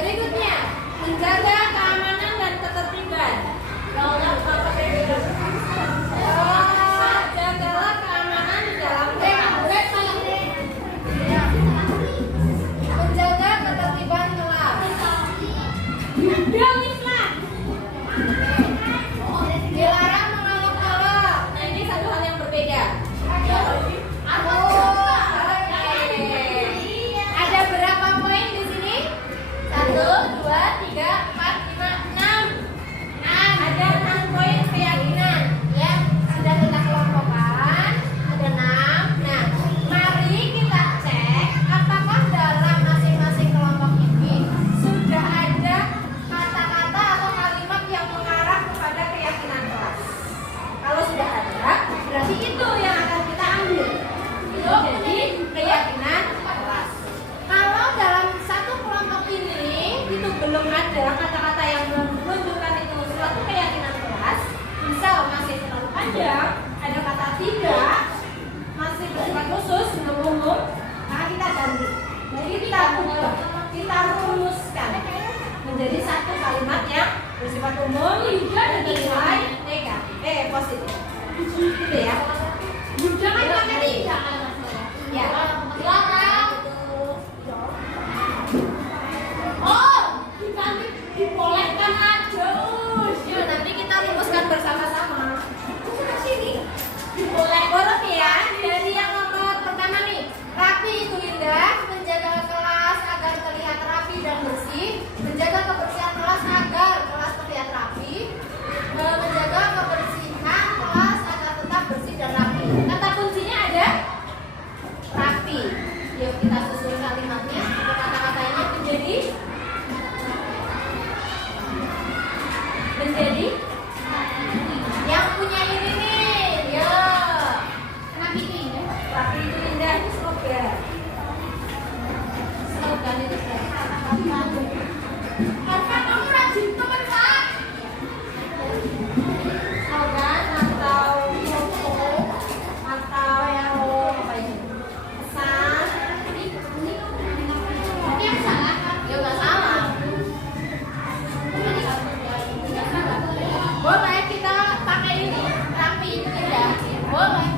Berikutnya menjaga keamanan dan ketertiban. Jagalah keamanan di dalam menjaga ketertiban kelas. Dilarang mengalog-alog. Nah, ini satu hal yang berbeda. Ada berapa poin di sini? 1, 2, 3, 4, 5, 6. Ada 6 poin keyakinan ya. Sudah kita kelompokkan. Ada 6. Nah, mari kita cek apakah dalam masing-masing kelompok ini sudah ada kata-kata atau kalimat yang mengarah kepada keyakinan kelas. Kalau sudah ada, berarti itu yang akan kita ambil. Jadi keyakinan kelas. Kalau dalam satu kelompok ini itu belum ada kata-kata yang menunjukkan itu suatu keyakinan kelas, misal masih terlalu panjang, ada kata tidak, masih bersifat khusus, belum umum, maka kita ganti. Jadi kita ubah, kita rumuskan menjadi satu kalimat yang bersifat umum dan dinilai negatif, positif. Gitu ya. Jangan pakai tidak. Ya. Oh, diganti dibolehkan aja. Yuk, nanti kita rumuskan bersama-sama. Sini. Boleh borok ya. Dari yang nomor pertama nih, rapi itu indah, menjaga kelas agar terlihat rapi dan bersih, menjaga kebersihan kelas agar kelas terlihat rapi, menjaga kebersihan kelas agar tetap bersih dan rapi. Kata kuncinya ada rapi. Yuk kita susun kalimatnya, kata-katanya menjadi yang punya ini nih. Yo. Rapi itu indah. Rapi itu indah, itu slogan. Slogan itu Karena kamu rajin teman Pak. slogan atau motto atau yang apa ini? Pesan. Tapi yang salah kan? Ya nggak salah. Boleh kita pakai ini. Rapi itu indah. Boleh.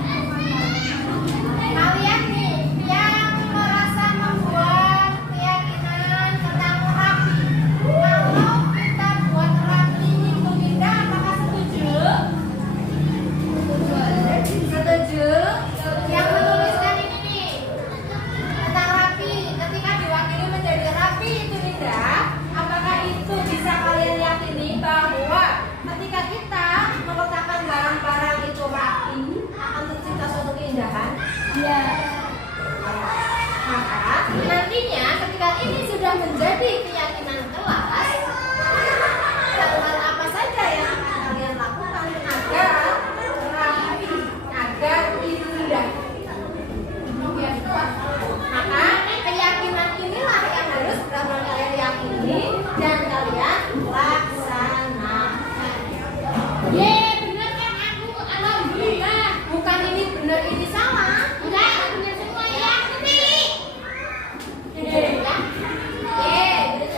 Kalian nih yang merasa membuat keyakinan tentang rapi. Kalau kita buat rapi itu indah, apakah setuju? Setuju. Yang menuliskan ini nih tentang rapi, ketika diwakili menjadi rapi itu indah, apakah itu bisa kalian yakini bahwa ketika kita meletakkan barang-barang itu rapi akan tercipta suatu keindahan? Iya. Maka nantinya ketika ini sudah menjadi keyakinan kelas, hal-hal apa saja yang akan kalian lakukan agar rapi, agar indah? Maka keyakinan inilah yang harus benar-benar kalian yakini dan kalian laksanakan. Ye, benar kan aku alhamdulillah. Bukan ini benar ini salah. Enggak, benar semua ya. Pilih. Ya. Ye,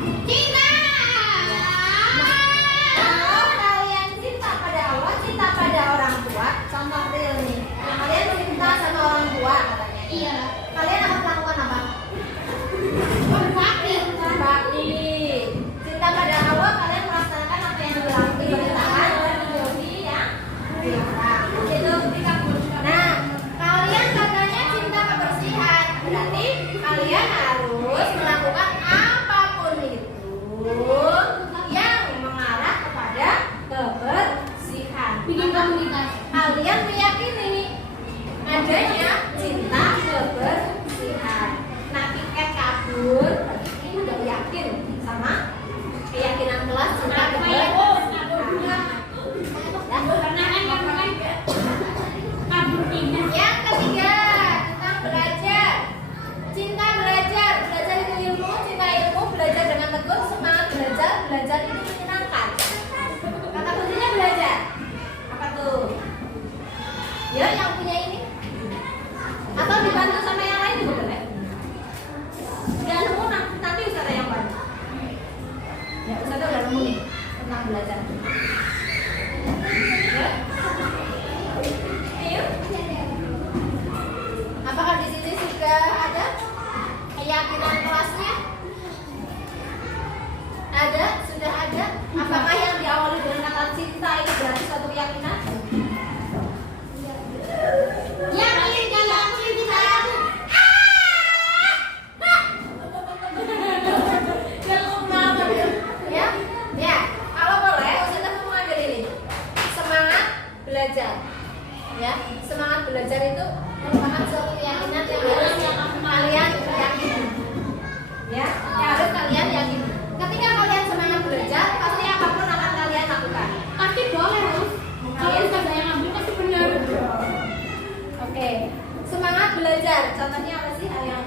Cinta. Kalau kalian cinta pada Allah, cinta pada orang tua, contoh real nih. Kalian cinta sama orang tua katanya. Iya. Kalian akan melakukan apa? Berbakti. Bakti. Cinta pada Allah, kalian melaksanakan apa yang diperintahkan dan menjauhi yang dilarang. Itu. Nah, kalian katanya cinta kebersihan, berarti kalian harus melakukan apapun itu yang mengarah kepada kebersihan. Bikin komunitas. Kalian meyakini adanya cinta kebersihan. Nah, piket kabur berarti ini udah yakin sama keyakinan kelas cinta kebersihan. Yang ketiga tentang belajar. Cinta belajar, belajar itu ilmu, cinta ilmu, belajar dengan tekun, semangat belajar, belajar itu menyenangkan. Kata kuncinya belajar. Apa tuh? Ya, yang punya ini. Atau dibantu sama yang lain juga boleh. Udah nemu nanti Ustazah yang bantu. Ya, Ustazah udah nemu nih tentang belajar. Ya. Ayo. Apakah di sini sudah ada keyakinan kelasnya? Ada? Sudah ada? Apakah yang diawali dengan kata cinta itu berarti suatu keyakinan? Yakin kalau aku lebih sayang. Ya, ya. Kalau boleh, Ustazah mau mengambil ini. Semangat belajar. Ya, semangat belajar itu merupakan suatu keyakinan yang harus kalian yakini. Ya, yang harus kalian yakini. Ketika kalian semangat belajar, pasti apapun akan kalian lakukan. Pasti boleh, Rus. Kalau Ustazah yang ambil pasti benar. Oke, semangat belajar. Contohnya apa sih hal yang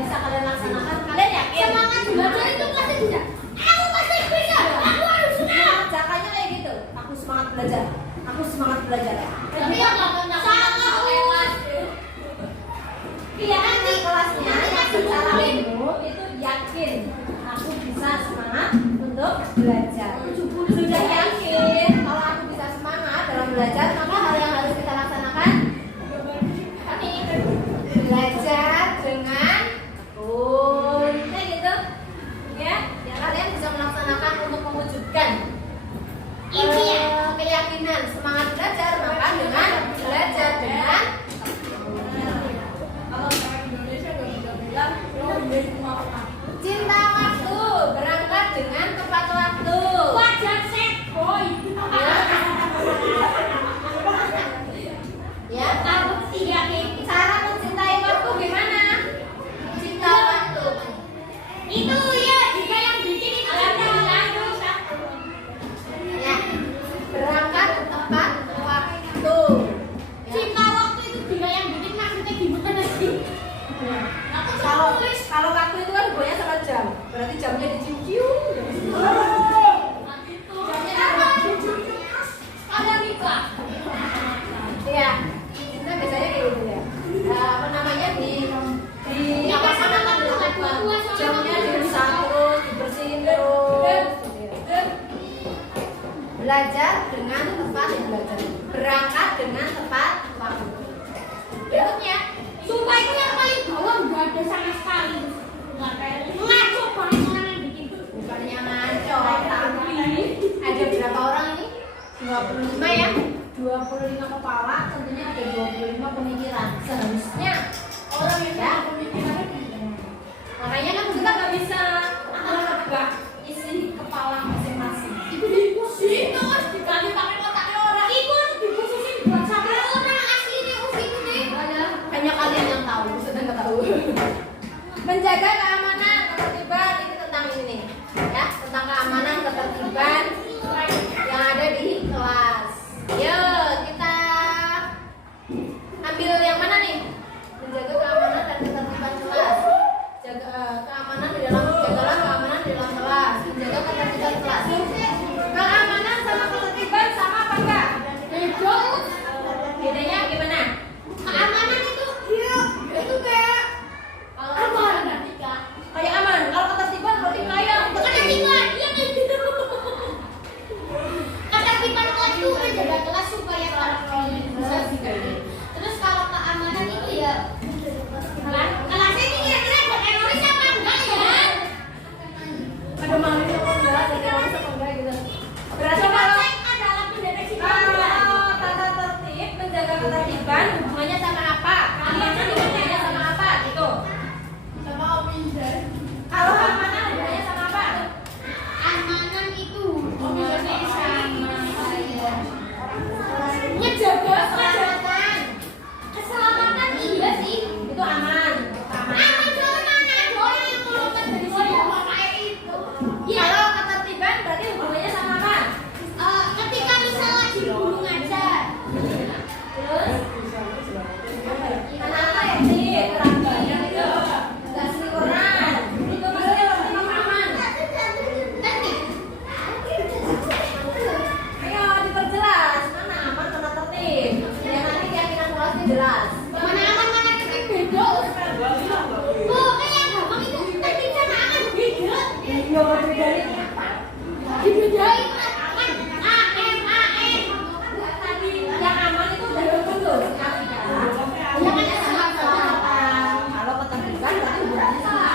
bisa kalian laksanakan? Kalian yakin? Semangat belajar itu pasti bisa. Aku pasti bisa. Aku harus senang. Caranya kayak gitu. Aku semangat belajar. Aku semangat belajar. Tapi yang sama kelas. Iya, nanti kelasnya yang secara ilmu itu yakin aku bisa semangat untuk belajar. Sudah yakin kalau aku bisa semangat dalam belajar, maka hal yang harus kita laksanakan belajar dengan tekun. Kayak gitu. Ya, kalian bisa melaksanakan untuk mewujudkan keyakinan semangat belajar, maka dengan belajar dengan cinta waktu, berangkat dengan tepat waktu. Wajar set boy. Ya, Aku tiga nih. cara mencintai waktu gimana? Cinta waktu. Itu ya juga yang bikin itu ada. Ya, berangkat tepat waktu. Ya. Cinta waktu itu juga yang bikin maksudnya gimana sih? Aku Kalau waktu itu kan hubungannya sama jam, berarti jamnya dicium-cium. Jamnya apa? ada nikah. Iya, kita biasanya kayak gitu ya. Apa namanya di Nikah sama apa kan jamnya dirusak terus, dibersihin terus. Belajar dengan tepat belajar. Berangkat dengan tepat waktu. Berikutnya, Sumpah itu yang paling bawah nggak ada sama sekali. Ngaco banget orang yang bikin. bukannya ngaco, tapi ada berapa orang nih? 25 ya. 25 kepala, tentunya ada 25 pemikiran. Seharusnya orang yang ya, makanya kan kita nggak bisa menebak isi kepala masing-masing. Itu dikhususin terus dikali pakai otaknya orang. Itu harus dikhususin buat sama orang aslinya itu nih. Hanya kalian yang tahu, sudah nggak tahu. Menjaga keamanan, ketertiban itu tentang ini nih, ya, tentang keamanan, ketertiban yang ada di kelas. Yuk kita ambil yang mana nih? Menjaga keamanan dan ketertiban kelas. Jaga keamanan Yo, dari Dibedain kan AM. yang aman itu udah betul. Ya kan ya sama. Kalau ketertiban berarti hubungannya sama.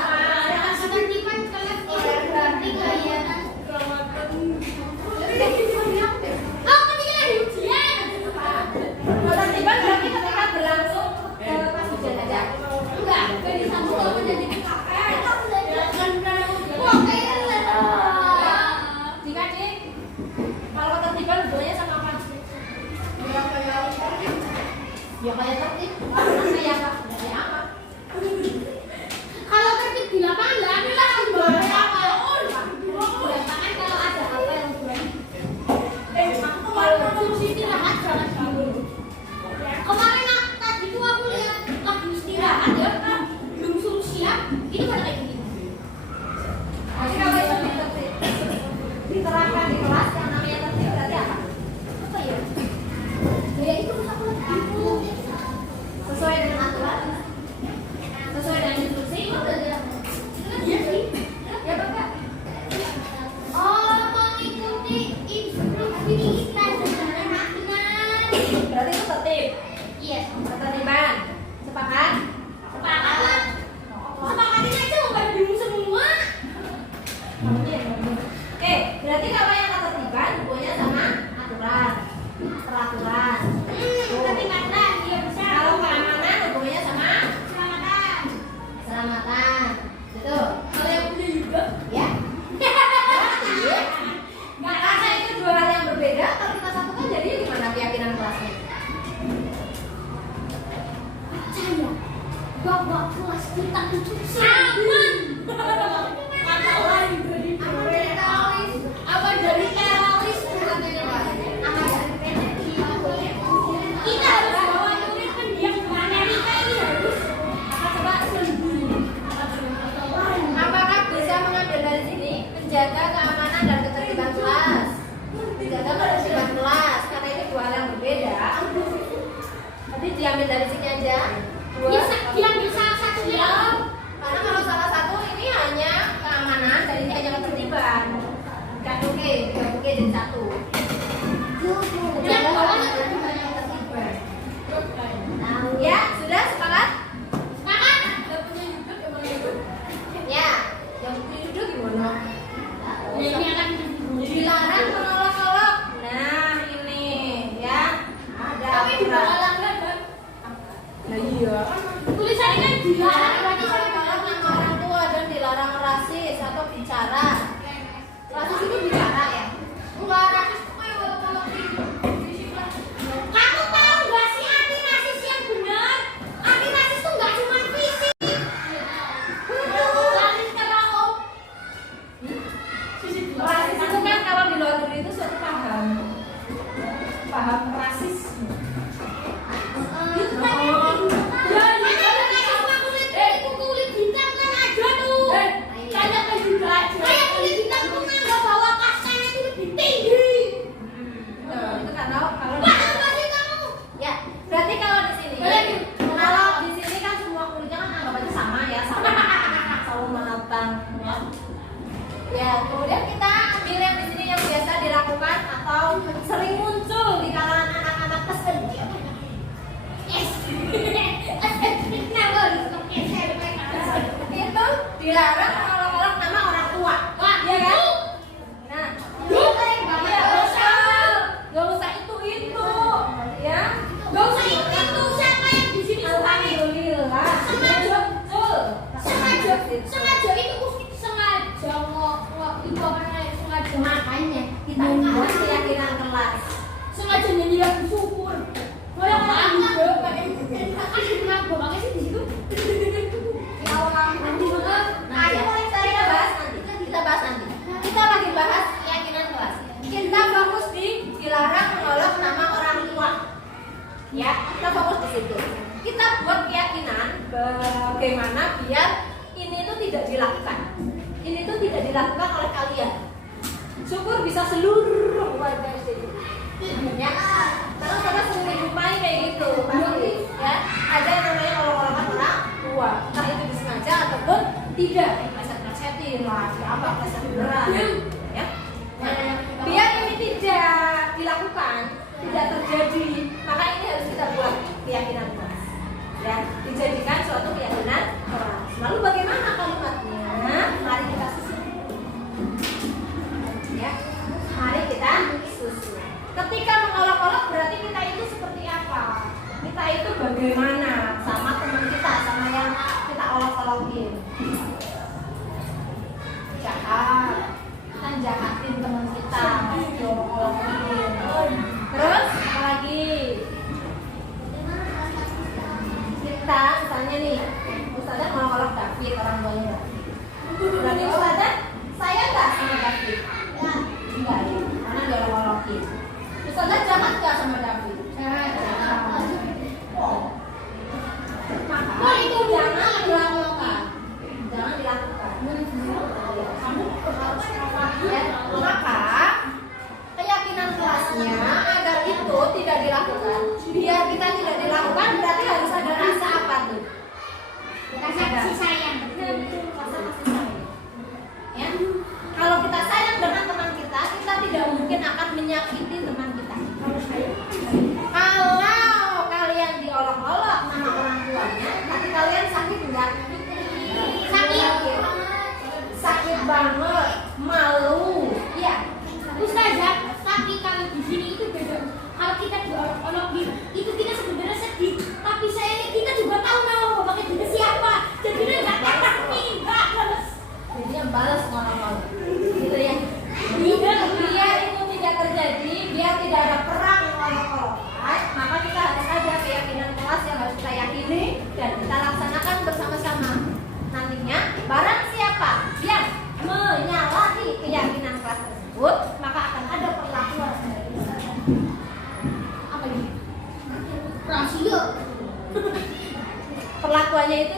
Ketertiban kelas berarti kayak oh, ketinggalan ujian. Ketertiban berarti ketika berlangsung pas ujian aja. Enggak, disambung kalau menjadi KKN. Wah, kayaknya Jika Dik, kalau ketertiban hubungannya sama apa? Ya kayak tertib. Kayak apa? Kayak apa? kalau tertib di lapangan ada lah boleh apa? Lapangan kalau ada apa yang boleh. Kalau fungsi istirahat jangan dulu. Kemarin tadi tuh aku lihat lagi istirahat ya, belum suruh siap, itu pada kayak gini. Jadi kalau itu diterapkan di kelas yang namanya tertib berarti apa? Apa ya? Ya itu aku lagi Sesuai dengan aturan, sesuai dengan instruksi. iya sih. Ya Bapak. Oh, mengikuti instruksi kita secara aturan. Berarti itu tertib. Iya. Ketertiban. Sepakat? Sepakat. Sepakatin aja mau pada bingung semua. Oke, berarti kalau yang ketertiban hubungannya sama aturan, peraturan. Ketertiban, iya bisa. Kalau keamanan hubungannya sama Keselamatan. keselamatan. Betul. Kalau yang punya juga. Ya. Nggak rasa itu dua hal yang berbeda. Kalau kita satukan jadi gimana keyakinan kelasnya? Percaya bahwa kelas kita itu aman. Kata lain dari teroris. Apa dari teroris? Apa dari PNI? Kita harus bawa murid pendiam ke Amerika ini harus Coba apakah bisa mengambil dari sini menjaga keamanan dan ketertiban kelas? Menjaga ketertiban kelas karena ini dua hal yang berbeda. Nanti diambil dari sini aja. Dua. bisa diambil salah satu ya. Karena kalau salah satu ini hanya keamanan dan ini hanya ketertiban. Kan oke, jadi satu. Yang bawah Ketertiban. Ya, sudah sepakat? sepakat. Ya, yang punya duduk gimana? Ini akan Dilarang menolak-olok. Nah, ini ya. Ada tapi di bawah aturan. langgar kan. Nah, iya. Tulisannya kan dilarang berarti saya Dilarang sama orang tua dan dilarang rasis atau bicara. Rasis itu bicara ya. enggak rasis tuh kayak kalau kamu tahu nggak sih anti rasis yang benar? Anti rasis tuh nggak cuma fisik. Rasis kalau Rasis itu kan kalau di luar negeri itu suatu paham rasis. itu kan kulit bintang kan ada tuh. Kayak kulit bintang tuh nggak bawa kastanya itu lebih tinggi. Itu kan kalau Wah, apa sih kamu? ya berarti kalau di sini kan semua kulitnya kan anggap aja sama ya, sama menopang ya. Kemudian kita ambil yang di sini yang biasa dilakukan atau sering muncul di kalangan anak-anak kesepian. Itu dilarang menolak-olok nama orang tua. Wah, Iya kan? itu. Nah, Nggak gak usah itu ya. usah itu siapa yang di sini suka nih? Alhamdulillah. Sengaja. Betul. Sengaja itu sengaja itu apa namanya? Sengaja Makanya kita membuat keyakinan kelas. sengaja nyanyi lagu syukur. Kayak orang juga kan di kenapa makanya sih di situ. Kalau kamu nanti kita bahas nanti. Kita lagi bahas keyakinan kelas. Kita fokus di dilarang menolak nama orang tua. Ya, kita fokus di situ. Kita buat keyakinan bagaimana biar ini tuh tidak dilakukan. Ini tuh tidak dilakukan oleh kalian. Syukur bisa seluruh warga SD. Ya, karena kita sering dijumpai kayak gitu, pasti. Ya, ada yang namanya olok-olokan orang tua. Entah itu disengaja ataupun tidak, pleset-plesetin. lah siapa kelas yang berat ya. Biar ini tidak dilakukan, tidak terjadi, maka ini harus kita buat keyakinan kelas ya, dijadikan suatu keyakinan kelas. Lalu bagaimana kalimatnya? Mari kita susun ya, mari kita susun. Ketika mengolok-olok berarti kita itu seperti apa? Kita itu bagaimana sama teman kita, sama yang kita olok-olokin. Jahat, kan jahatin teman kita, diolok-olokin. Terus apa lagi? Kita misalnya nih, Ustazah ngolok-olok David, orang tuanya. Berarti Ustazah saya nggak sama David? Enggak ya, karena diolok-olokin. Ustazah jahat nggak sama David? Maka itu jangan dilakukan. Jangan dilakukan. Kamu harus ya. Maka keyakinan kelasnya agar itu tidak dilakukan. Biar kita tidak dilakukan berarti harus ada rasa apa tuh? Rasa kasih sayang. Rasa kasih sayang. Ya. Kalau kita sayang dengan teman kita, kita tidak mungkin akan menyakiti teman kita. Kalau kalian diolok-olok sama orang tuanya, hati kalian sakit enggak? Sakit banget, malu. Iya. Ustazah, tapi kalau di sini itu beda. Kalau kita diolok-olok itu kita sebenarnya sedih, tapi kita juga tahu nama bapak kita siapa. Jadi kita nggak enak nih, nggak balas. Jadi yang balas ngolok-ngolok, gitu ya. Biar itu tidak terjadi, biar tidak ada perang ngolok-ngolokan, maka kita harus ada keyakinan kelas yang harus kita yakini dan kita laksanakan bersama-sama. Nantinya barang siapa yang menyalahi keyakinan kelas tersebut, maka akan ada perlakuan dari Ustazah. Apa ini? Rasio. Perlakuannya itu